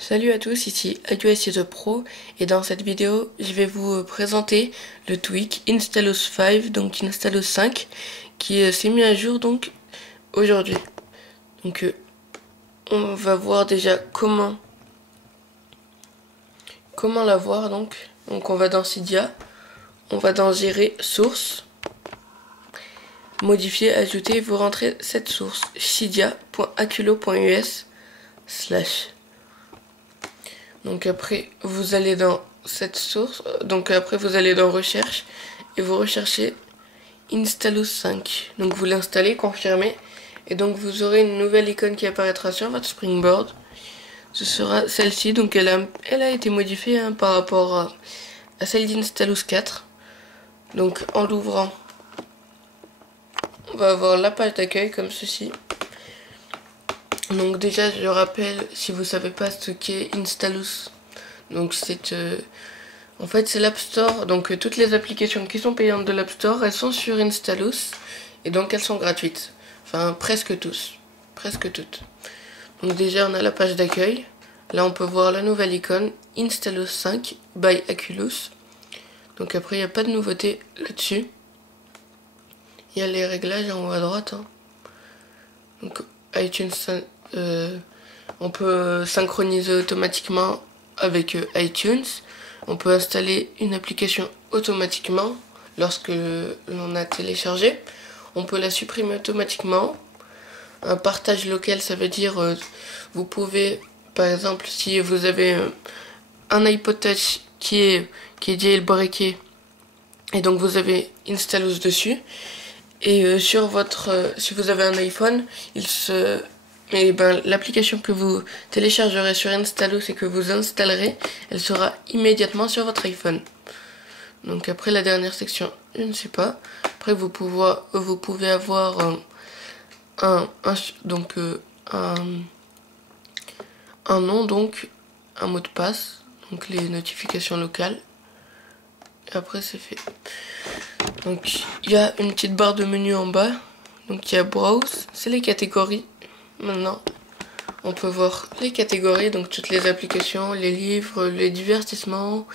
Salut à tous, ici iOS The Pro et dans cette vidéo je vais vous présenter le tweak Installous 5, donc Installous 5 qui s'est mis à jour donc aujourd'hui. Donc on va voir déjà comment l'avoir donc. Donc on va dans Cydia, on va dans gérer source, modifier, ajouter, vous rentrez cette source cydia.aculo.us/. Donc après vous allez dans cette source, donc après vous allez dans recherche et vous recherchez Installous 5. Donc vous l'installez, confirmez, et donc vous aurez une nouvelle icône qui apparaîtra sur votre Springboard. Ce sera celle-ci, donc elle a été modifiée par rapport à celle d'Installous 4. Donc en l'ouvrant, on va avoir la page d'accueil comme ceci. Donc déjà je rappelle, si vous savez pas ce qu'est Installous, donc c'est en fait c'est l'App Store, donc toutes les applications qui sont payantes de l'App Store, elles sont sur Installous, et donc elles sont gratuites, enfin presque toutes. Donc déjà on a la page d'accueil, là on peut voir la nouvelle icône, Installous 5 by Aculous. Donc après il n'y a pas de nouveauté là-dessus, il y a les réglages en haut à droite, hein. Donc iTunes, on peut synchroniser automatiquement avec iTunes. On peut installer une application automatiquement lorsque l'on a téléchargé. On peut la supprimer automatiquement. Un partage local, ça veut dire vous pouvez, par exemple, si vous avez un iPod Touch qui est jailbreaké et donc vous avez Installous dessus, et sur votre si vous avez un iPhone, l'application que vous téléchargerez sur Installous et que vous installerez, elle sera immédiatement sur votre iPhone. Donc après la dernière section, je ne sais pas. Après vous pouvez avoir un nom, donc un mot de passe, donc les notifications locales. Et après c'est fait. Donc il y a une petite barre de menu en bas. Donc il y a Browse, c'est les catégories. Maintenant, on peut voir les catégories, donc toutes les applications, les livres, les divertissements,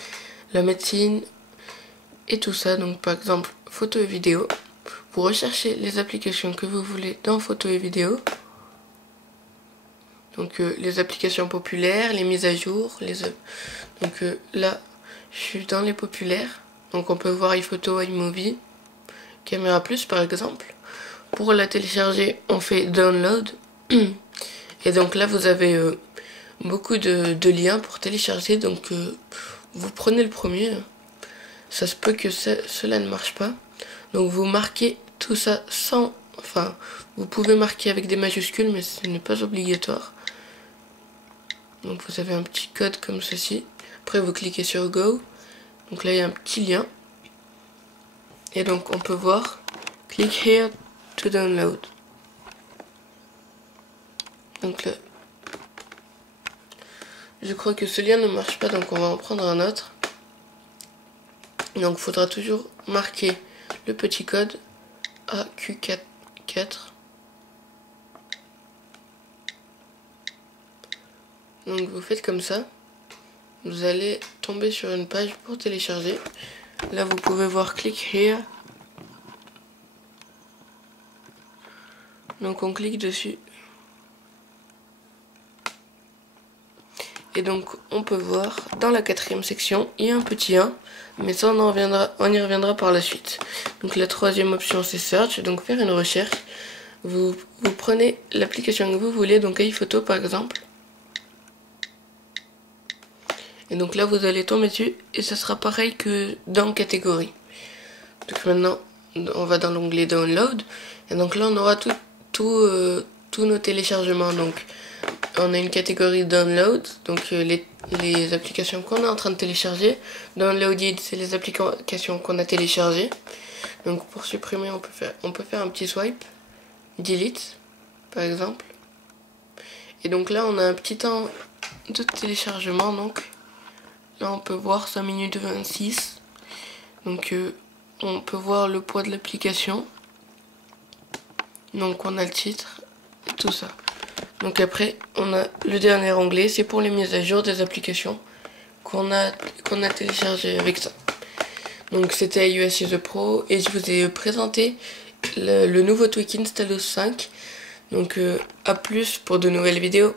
la médecine et tout ça. Donc par exemple, photo et vidéo. Vous recherchez les applications que vous voulez dans photo et vidéo. Donc les applications populaires, les mises à jour. Donc là, je suis dans les populaires. Donc on peut voir iPhoto, iMovie, Caméra Plus par exemple. Pour la télécharger, on fait Download. Et donc là, vous avez beaucoup de liens pour télécharger. Donc vous prenez le premier. Ça se peut que cela ne marche pas. Donc vous marquez tout ça sans... Enfin, vous pouvez marquer avec des majuscules, mais ce n'est pas obligatoire. Donc vous avez un petit code comme ceci. Après, vous cliquez sur Go. Donc là, il y a un petit lien. Et donc, on peut voir Click here to download. Donc là, je crois que ce lien ne marche pas, donc on va en prendre un autre. Donc il faudra toujours marquer le petit code AQ4. Donc vous faites comme ça. Vous allez tomber sur une page pour télécharger. Là vous pouvez voir Click here. Donc on clique dessus. Et donc on peut voir dans la 4e section, il y a un petit 1, mais ça on y reviendra par la suite. Donc la 3e option c'est Search, donc faire une recherche. Vous prenez l'application que vous voulez, donc iPhoto par exemple. Et donc là vous allez tomber dessus et ça sera pareil que dans catégorie. Donc maintenant on va dans l'onglet Download et donc là on aura tous nos téléchargements. Donc on a une catégorie Download, donc les applications qu'on est en train de télécharger. Downloaded, c'est les applications qu'on a téléchargées. Donc pour supprimer, on peut faire un petit swipe, delete par exemple. Et donc là on a un petit temps de téléchargement. Donc là on peut voir 5 minutes 26. Donc on peut voir le poids de l'application. Donc on a le titre et tout ça. Donc après, on a le dernier onglet, c'est pour les mises à jour des applications qu'on a téléchargées avec ça. Donc c'était iOS The Pro et je vous ai présenté le nouveau tweak Installous 5. Donc à plus pour de nouvelles vidéos.